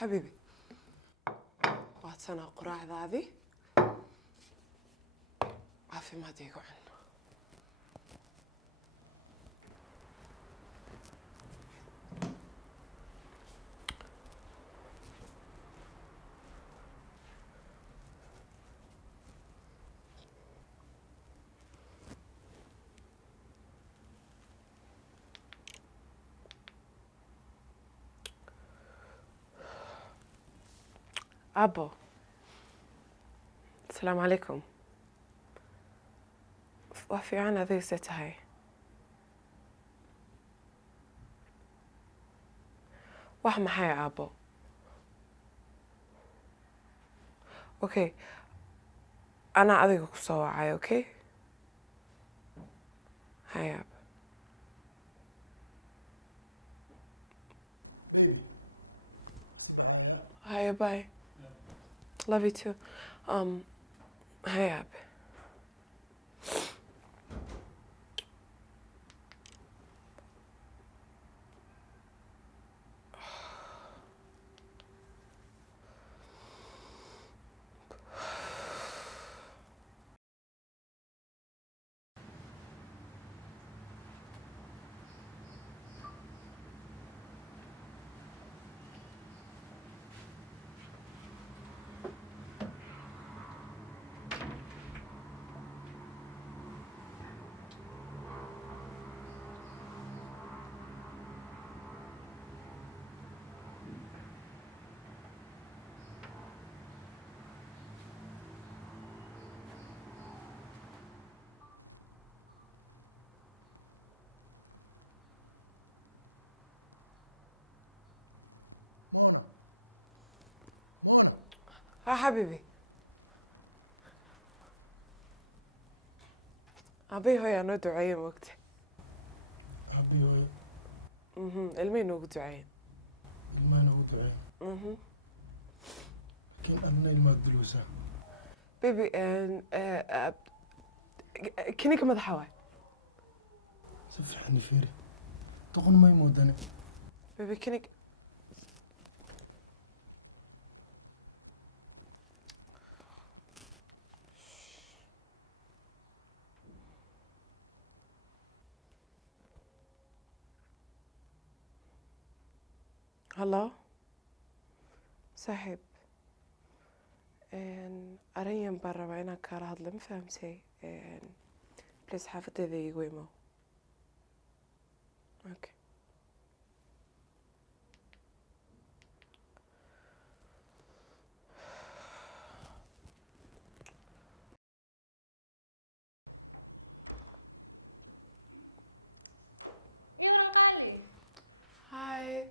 حبيبي واتسنا قراع ذاذي عافي ما ديقو عنه. أبو السلام عليكم. وفي عنا ذي ستهاي واحد محاي أبو. أوكي أنا أذيك كسوعي. أوكي هاي أب. هاي باي. Love you too. هاي أب. حبيبي أبي هو أنا دعين وقتي. أبي هو المين هو دعين. المين هو دعين. لكن أنا المدلوسة. بيبي كني كم ذا سفحني فيري تقول ما يمودني. بيبي كني هلا صاحب أريم برا وأنا كاره هذا ما فهمتي بليز حافتي ذي قويمو. أوكي هاي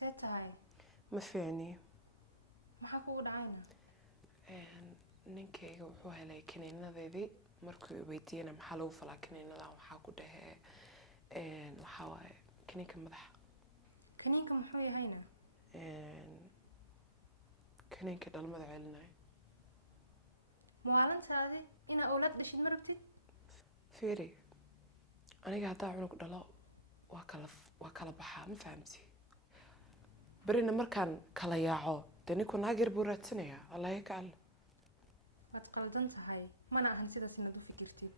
ساتهاي ما فيني maxaa kugu dhacayna ninkayga wuxuu helay kaniinadeedii markuu weydiiyana maxaa lagu falaa kaniinadan waxaa ku dhahee waxaa waaye kaniinka madaxa kaniinka muxuu yahayna kaniinka dhalmada celinayo maalintaadi inaa awlaad dhashid ma rabtid fiiri aniga haddaa cunug dhalo waa kala baxaa ma fahamti برينا مركان كلا ياعو دنيكو ناقر بوراتنيا الله يكال waad qaldan tahay mana ahan sidaas inaad u fikirtid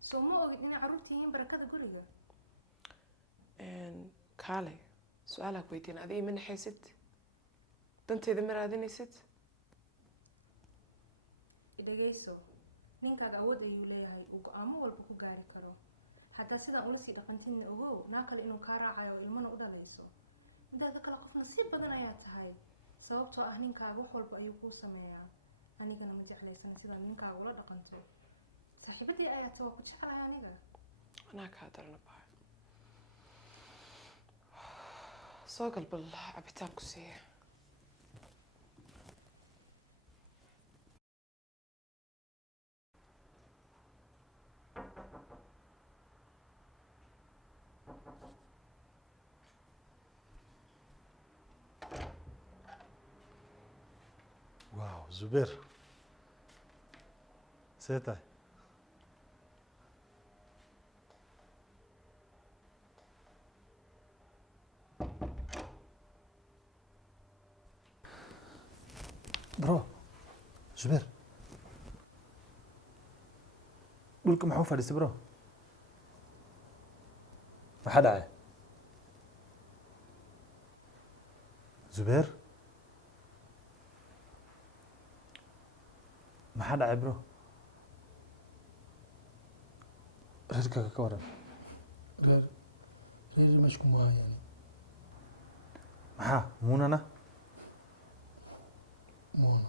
soo ma ogid inay carruurta yihiin barakada guriga كالي سؤالك ويدين أذي من حيست دنت إذا مرادني ست dhagayso ninkaaga awood ayuu leeyahay uu go'aamo walba ku gaari karo hataa sidaan ula sii dhaqantidna ogow naa kale inuu kaa raacayo ilmana u dhalayso intaada kale qof nasiib badan ayaa tahay sababtoo ah ninkaaga wax walba ayuu kuu sameeyaa anigana ma jeclaysan sidaa ninkaaga ula dhaqanto saaxiibadii ayaa ta waa ku jeclahay aniga أنا كادرنا بعد صاقل بالعبتان كسيه واو زبير سيتاي برو زبير dhulka maxuu fadhiistay bro maxaa dhacay zubeer maxaa dhacay bro reerkaaga ka waran reer meesha kuma hayaan maxaa muunana muun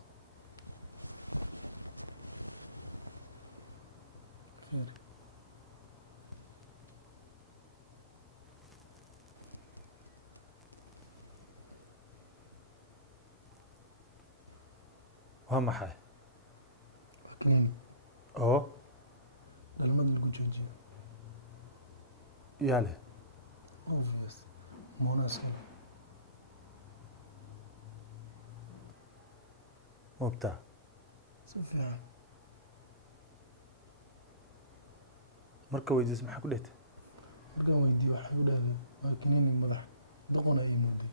waa maxay kaniini oo dhalmada lagu joojiyo yaa leh obvious muunaaska mubtaa si fiican marka weydiis maxaa ku dhehtay markaan weydiiyo waxay u dhahdeen waa kaniini madax doqona ii mooday